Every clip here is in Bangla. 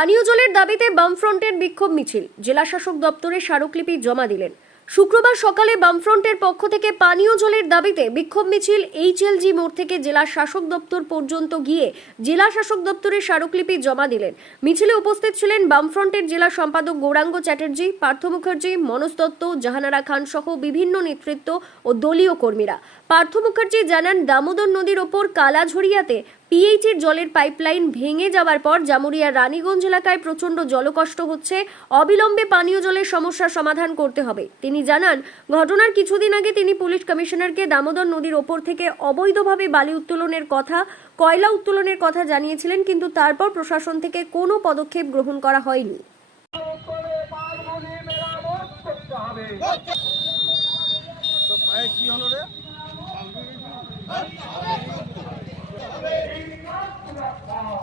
পানীয় জলের দাবিতে বামফ্রন্টের বিক্ষোভ মিছিল। জেলা শাসক দপ্তরে স্মারকলিপি জমা দিলেন। শুক্রবার সকালে বামফ্রন্টের পক্ষ থেকে পানীয় জলের দাবিতে বিক্ষোভ মিছিল এইচএলজি মোড় থেকে জেলা শাসক দপ্তর পর্যন্ত গিয়ে জেলা শাসক দপ্তরে স্মারকলিপি জমা দিলেন। মিছিলে উপস্থিত ছিলেন বামফ্রন্টের জেলা সম্পাদক গৌরাঙ্গ চ্যাটার্জি, পার্থ মুখার্জি, মনোজ দত্ত, জাহানারা খান সহ বিভিন্ন নেতৃত্ব ও দলীয় কর্মীরা। পার্থ মুখার্জি জানান, দামোদর নদীর ওপর কালাঝড়িয়াতে পিএইচির জলের পাইপলাইন ভেঙে যাওয়ার পর জামুরিয়া রানীগঞ্জ এলাকায় প্রচণ্ড জলকষ্ট হচ্ছে। অবিলম্বে পানীয় জলের সমস্যার সমাধান করতে হবে। তিনি জানান, ঘটনার কিছুদিন আগে তিনি পুলিশ কমিশনারকে দামোদর নদীর ওপর থেকে অবৈধভাবে বালি উত্তোলনের কথা, কয়লা উত্তোলনের কথা জানিয়েছিলেন, কিন্তু তারপর প্রশাসন থেকে কোনো পদক্ষেপ গ্রহণ করা হয়নি। কি হলো রে?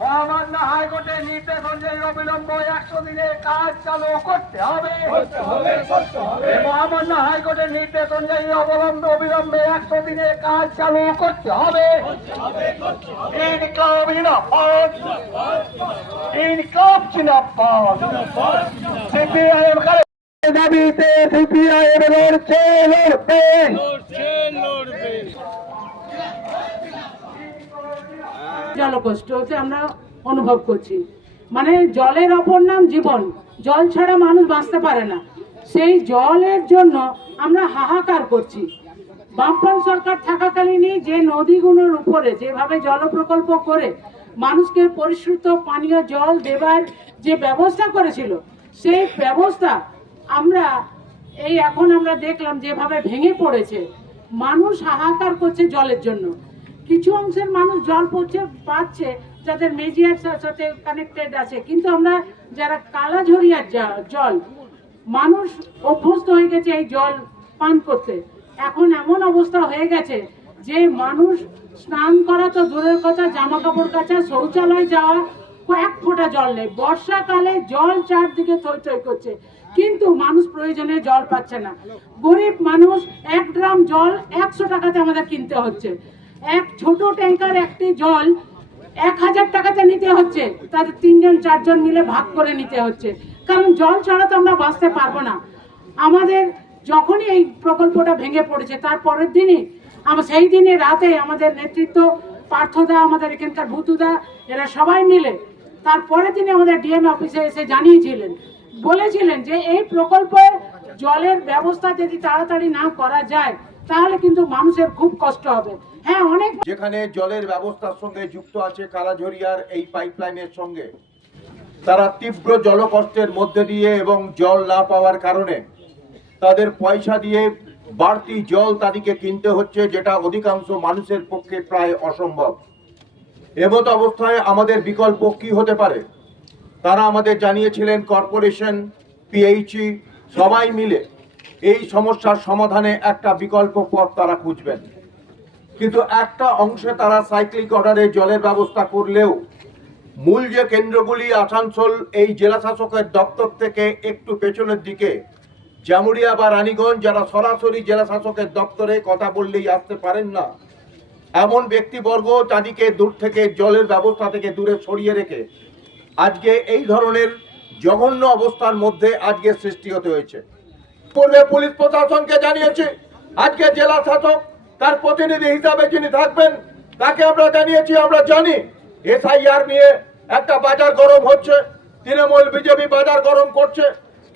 মহামান্য হাইকোর্টের নির্দেশ অনুযায়ী অবিলম্ব একশো দিনের কাজ চালু করতে হবে। মহামান্য হাইকোর্টের নির্দেশ অনুযায়ী অবলম্বে অবিলম্বে একশো দিনের কাজ চালু করতে হবে। ইনকাম জিন্দাবাদ। ইনকাম জিন্দাবাদ। সিপিআইএম দাবিতে সিপিআইএম লড়ছে লড়বে। জলকষ্ট হচ্ছে আমরা অনুভব করছি। মানে জলের অপর নাম জীবন। জল ছাড়া মানুষ বাঁচতে পারে না। সেই জলের জন্য আমরা হাহাকার করছি। বামপন সরকার থাকাকালীনই যে নদীগুলোর উপরে যেভাবে জল প্রকল্প করে মানুষকে পরিশ্রুত পানীয় জল দেবার যে ব্যবস্থা করেছিল, সেই ব্যবস্থা আমরা এই এখন আমরা দেখলাম যেভাবে ভেঙে পড়েছে। মানুষ হাহাকার করছে জলের জন্য। কিছু অংশের মানুষ জল পড়ছে, পাচ্ছে, যাদের মেজিয়ার সাথে কানেক্টেড আছে। কিন্তু আমরা যারা কালাঝরিয়ার জল মানুষ অভ্যস্ত হয়ে গেছে এই জল পান করতে। এখন এমন অবস্থা হয়ে গেছে যে মানুষ স্নান করা তো দূরের কথা জামা কাপড় কাচা, শৌচালয় যাওয়া, কয়েক ফোঁটা জল নেই। বর্ষাকালে জল চারদিকে থই থই করছে। কিন্তু মানুষ প্রয়োজনে জল পাচ্ছে না। গরিব মানুষ এক ড্রাম জল একশো টাকাতে আমাদের কিনতে হচ্ছে। এক ছোট ট্যাঙ্কার, একটি জল, এক হাজার টাকাতে নিতে হচ্ছে তাদের তিনজন, চারজন মিলে ভাগ করে নিতে হচ্ছে। কারণ জল ছাড়া তো আমরা বাঁচতে পারব না। আমাদের যখনই এই প্রকল্পটা ভেঙে পড়েছে, তার পরের দিনই আমরা সেই দিনে রাতে আমাদের নেতৃত্ব, পার্থদা, আমাদের এখানকার ভূতুদা, এরা সবাই মিলে তারপরের দিনে আমাদের ডিএম অফিসে এসে জানিয়েছিলেন, বলেছিলেন যে এই প্রকল্পে জলের ব্যবস্থা যদি তাড়াতাড়ি না করা যায় তাহলে কিন্তু মানুষের খুব কষ্ট হবে। হ্যাঁ অনেক যেখানে জলের ব্যবস্থার সঙ্গে যুক্ত আছে কালাঝরিয়ার এই পাইপলাইনের সঙ্গে। তারা তীব্র জলকষ্টের মধ্যে দিয়ে এবং জল না পাওয়ার কারণে তাদের পয়সা দিয়ে বাড়তি জল তাদেরকে কিনতে হচ্ছে, যেটা অধিকাংশ মানুষের পক্ষে প্রায় অসম্ভব। এমত অবস্থায় আমাদের বিকল্প কি হতে পারে? তারা আমাদের জানিয়েছিলেন, কর্পোরেশন, পিএইচই, সবাই মিলে এই সমস্যার সমাধানে একটা বিকল্প পথ তারা খুঁজবেন। কিন্তু একটা অংশে তারা সাইক্লিক অর্ডারে জলের ব্যবস্থা করলেও মূল যে কেন্দ্রগুলি আসানসোল, এই জেলা শাসকের দপ্তর থেকে একটু পেছনের দিকে জামুরিয়া বা রানীগঞ্জ, যারা সরাসরি জেলা শাসকের দপ্তরে কথা বললেই আসতে পারেন না, এমন ব্যক্তিবর্গ তাদেরকে দূর থেকে জলের ব্যবস্থা থেকে দূরে সরিয়ে রেখে আজকে এই ধরনের জঘন্য অবস্থার মধ্যে আজকে সৃষ্টি হতে হয়েছে। পূর্বে পুলিশ প্রশাসনকে জানিয়েছে, আজকে জেলা শাসক তার প্রতিনিধি হিসাবে যিনি থাকবেন, তাকে আমরা জানিয়েছি, আমরা জানি এসআইআর নিয়ে একটা বাজার গরম হচ্ছে, তৃণমূল বিজেপি বাজার গরম করছে,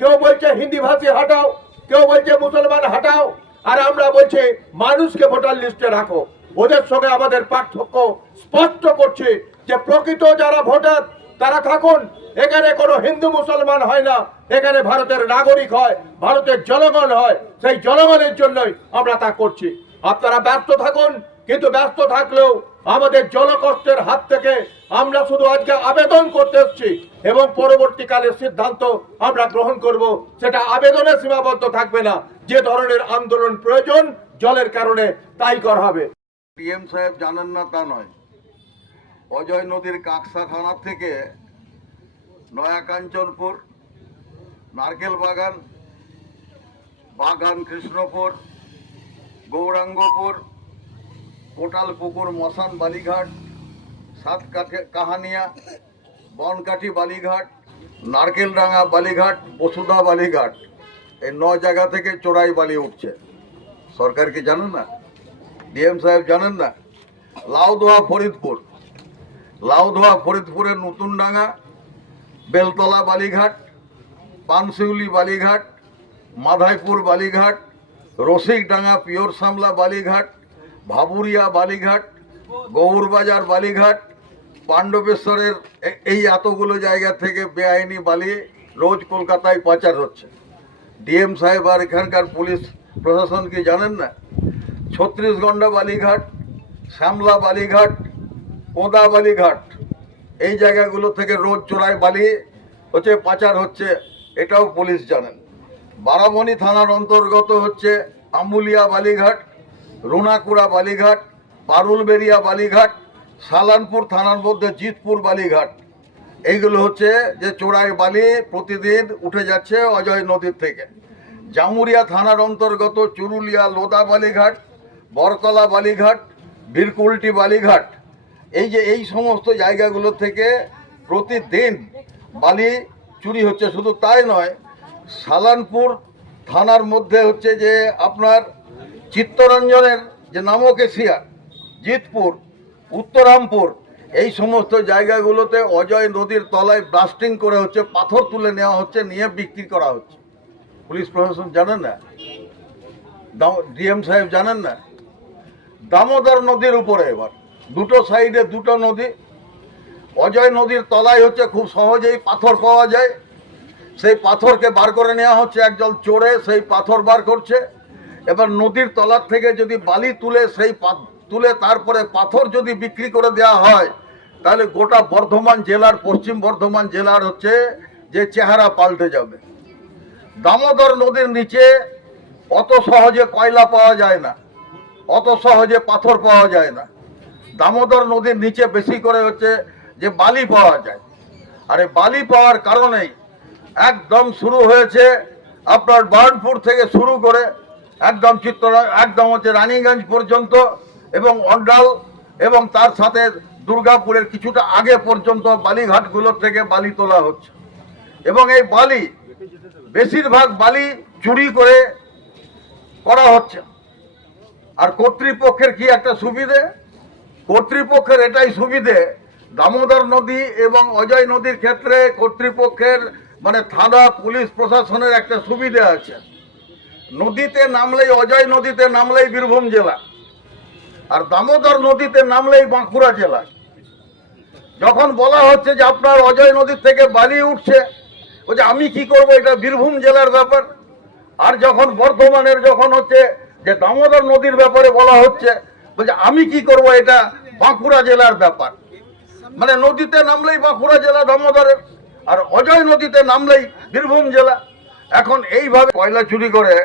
কেউ বলছে হিন্দি ভাষী হাটাও, কেউ বলছে মুসলমান হাটাও, আর আমরা বলছি মানুষকে ভোটার লিস্টে রাখো। ওদের সঙ্গে আমাদের পার্থক্য স্পষ্ট করছে যে প্রকৃত যারা ভোটার তারা থাকুন, এখানে কোনো হিন্দু মুসলমান হয় না, এখানে ভারতের নাগরিক হয়, ভারতের জনগণ হয়, সেই জনগণের জন্যই আমরা তা করছি। আপনারা ব্যস্ত থাকুন, কিন্তু ব্যস্ত থাকলেও আমাদের জলকষ্টের হাত থেকে আমরা শুধু আজকে আবেদন করতে এসেছি এবং পরবর্তীকালে সিদ্ধান্ত আমরা গ্রহণ করব, সেটা আবেদনে সীমাবদ্ধ থাকবে না। যে ধরনের আন্দোলন প্রয়োজন, জলের কারণে তাই করা হবে। পিএম সাহেব জানান না তা নয়। অজয় নদীর কাকসা থানা থেকে নয়া কাঞ্চনপুর নারকেল বাগান বাগান কৃষ্ণপুর, গৌরাঙ্গপুর কোটাল পুকুর মশান বালিঘাট সাত কাহানিয়া, বনকাঠি বালিঘাট, নারকেলডাঙ্গা বালিঘাট, বসুধা বালিঘাট। এই ন জায়গা থেকে চোরাই বালি উঠছে। সরকার কি জানেন না? ডিএম সাহেব জানেন না? লাউদোয়া ফরিদপুর। লাউদোয়া ফরিদপুরের নতুন ডাঙ্গা বেলতলা বালিঘাট পানশিউলি বালিঘাট, মাধাইপুর বালিঘাট, রসিকডাঙ্গা, পিওর সামলা বালিঘাট, ভাবুরিয়া বালিঘাট, গৌরবাজার বালিঘাট, পাণ্ডবেশ্বরের এই এতগুলো জায়গা থেকে বেআইনি বালি রোজ কলকাতায় পাচার হচ্ছে। ডিএম সাহেব আর এখানকার পুলিশ প্রশাসন কি জানেন না? ছত্রিশগন্ডা বালিঘাট, শ্যামলা বালিঘাট কোদা বালিঘাট এই জায়গাগুলো থেকে রোজ চোরাই বালি হচ্ছে, পাচার হচ্ছে, এটাও পুলিশ জানেন। বারামণি থানার অন্তর্গত হচ্ছে আমুলিয়া বালিঘাট রুনাকুড়া বালিঘাট পারুলবেরিয়া বালিঘাট সালানপুর থানার মধ্যে জিতপুর বালিঘাট এইগুলো হচ্ছে যে চোরাই বালি প্রতিদিন উঠে যাচ্ছে অজয় নদীর থেকে। জামুরিয়া থানার অন্তর্গত চুরুলিয়া লোদা বালিঘাট বরকলা বালিঘাট বীরকুলটি বালিঘাট এই যে এই সমস্ত জায়গাগুলো থেকে প্রতিদিন বালি চুরি হচ্ছে, শুধু তাই নয়, সালানপুর থানার মধ্যে হচ্ছে যে আপনার চিত্তরঞ্জনের যে নামক এশিয়া জিতপুর, উত্তরামপুর, এই সমস্ত জায়গাগুলোতে অজয় নদীর তলায় ব্লাস্টিং করে হচ্ছে, পাথর তুলে নেওয়া হচ্ছে, নিয়ে বিক্রি করা হচ্ছে। পুলিশ প্রশাসন জানেন না? ডিএম সাহেব জানেন না? দামোদর নদীর উপরে এবার। দুটো সাইডে দুটো নদী। অজয় নদীর তলায় হচ্ছে খুব সহজেই পাথর পাওয়া যায়। সেই পাথরকে বার করে নেওয়া হচ্ছে একজন চোরে, সেই পাথর বার করছে। এবার নদীর তলার থেকে যদি বালি তুলে সেই তুলে তারপরে পাথর যদি বিক্রি করে দেওয়া হয়, তাহলে গোটা বর্ধমান জেলার, পশ্চিম বর্ধমান জেলার হচ্ছে যে চেহারা পাল্টে যাবে। দামোদর নদীর নিচে অত সহজে কয়লা পাওয়া যায় না, অত সহজে পাথর পাওয়া যায় না। দামোদর নদীর নিচে বেশি করে হচ্ছে যে বালি পাওয়া যায়। আর এই বালি পাওয়ার কারণেই একদম শুরু হয়েছে আপনার বার্নপুর থেকে শুরু করে একদম চিত্র একদম হচ্ছে রানীগঞ্জ পর্যন্ত এবং অন্ডাল এবং তার সাথে দুর্গাপুরের কিছুটা আগে পর্যন্ত বালিঘাটগুলোর থেকে বালি তোলা হচ্ছে। এবং এই বালি, বেশিরভাগ বালি চুরি করে করা হচ্ছে। আর কর্তৃপক্ষের কি একটা সুবিধে? কর্তৃপক্ষের এটাই সুবিধে। দামোদর নদী এবং অজয় নদীর ক্ষেত্রে কর্তৃপক্ষের মানে থানা, পুলিশ, প্রশাসনের একটা সুবিধে আছে। নদীতে নামলেই, অজয় নদীতে নামলেই বীরভূম জেলা। আর দামোদর নদীতে নামলেই বাঁকুড়া জেলা। যখন বলা হচ্ছে যে আপনার অজয় নদীর থেকে বালি উঠছে বলছে আমি কি করব, এটা বীরভূম জেলার ব্যাপার। আর যখন বর্ধমানের যখন হচ্ছে যে দামোদর নদীর ব্যাপারে বলা হচ্ছে বলছে আমি কি করব, এটা বাঁকুড়া জেলার ব্যাপার। মানে নদীতে নামলেই বাঁকুড়া জেলা দামোদরের, আর অজয় নদীতে নামলেই বীরভূম জেলা। এখন এইভাবে কয়লা চুরি করে,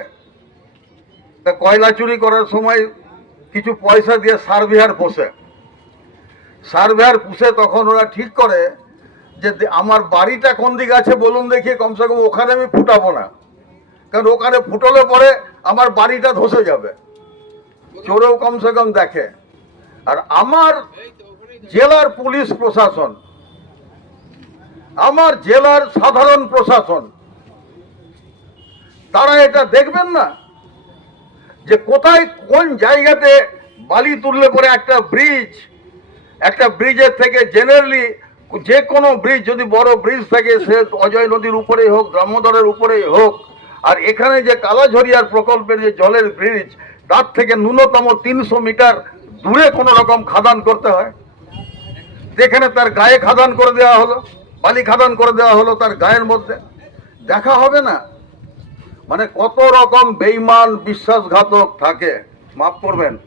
তা কয়লা চুরি করার সময় কিছু পয়সা দিয়ে সার্ভিহার পোষে। সার্ভেয়ার পুষে তখন ওরা ঠিক করে যে আমার বাড়িটা কোন দিকে আছে বলুন দেখি, কমসে কম ওখানে আমি ফুটাবো না। কারণ ওখানে ফুটলে পরে আমার বাড়িটা ধসে যাবে। চোরেও কমসে কম দেখে। আর আমার জেলার পুলিশ প্রশাসন, আমার জেলার সাধারণ প্রশাসন, তারা এটা দেখবেন না? যে কোথায় কোন জায়গাতে বালি তুললে পরে একটা ব্রিজ, একটা ব্রিজের থেকে জেনারেলি যে কোনো ব্রিজ, যদি বড় ব্রিজ থাকে, সে অজয় নদীর উপরেই হোক, দামোদরের উপরেই হোক, আর এখানে যে কালাঝরিয়ার প্রকল্পের যে জলের ব্রিজ, তার থেকে ন্যূনতম তিনশো মিটার দূরে কোনো রকম খাদান করতে হয়। যেখানে তার গায়ে খাদান করে দেওয়া হলো, বালি খাদান করে দেওয়া হলো তার গায়ের মধ্যে। দেখা হবে না। মানে কত রকম বেইমান বিশ্বাসঘাতক থাকে। মাফ করবেন।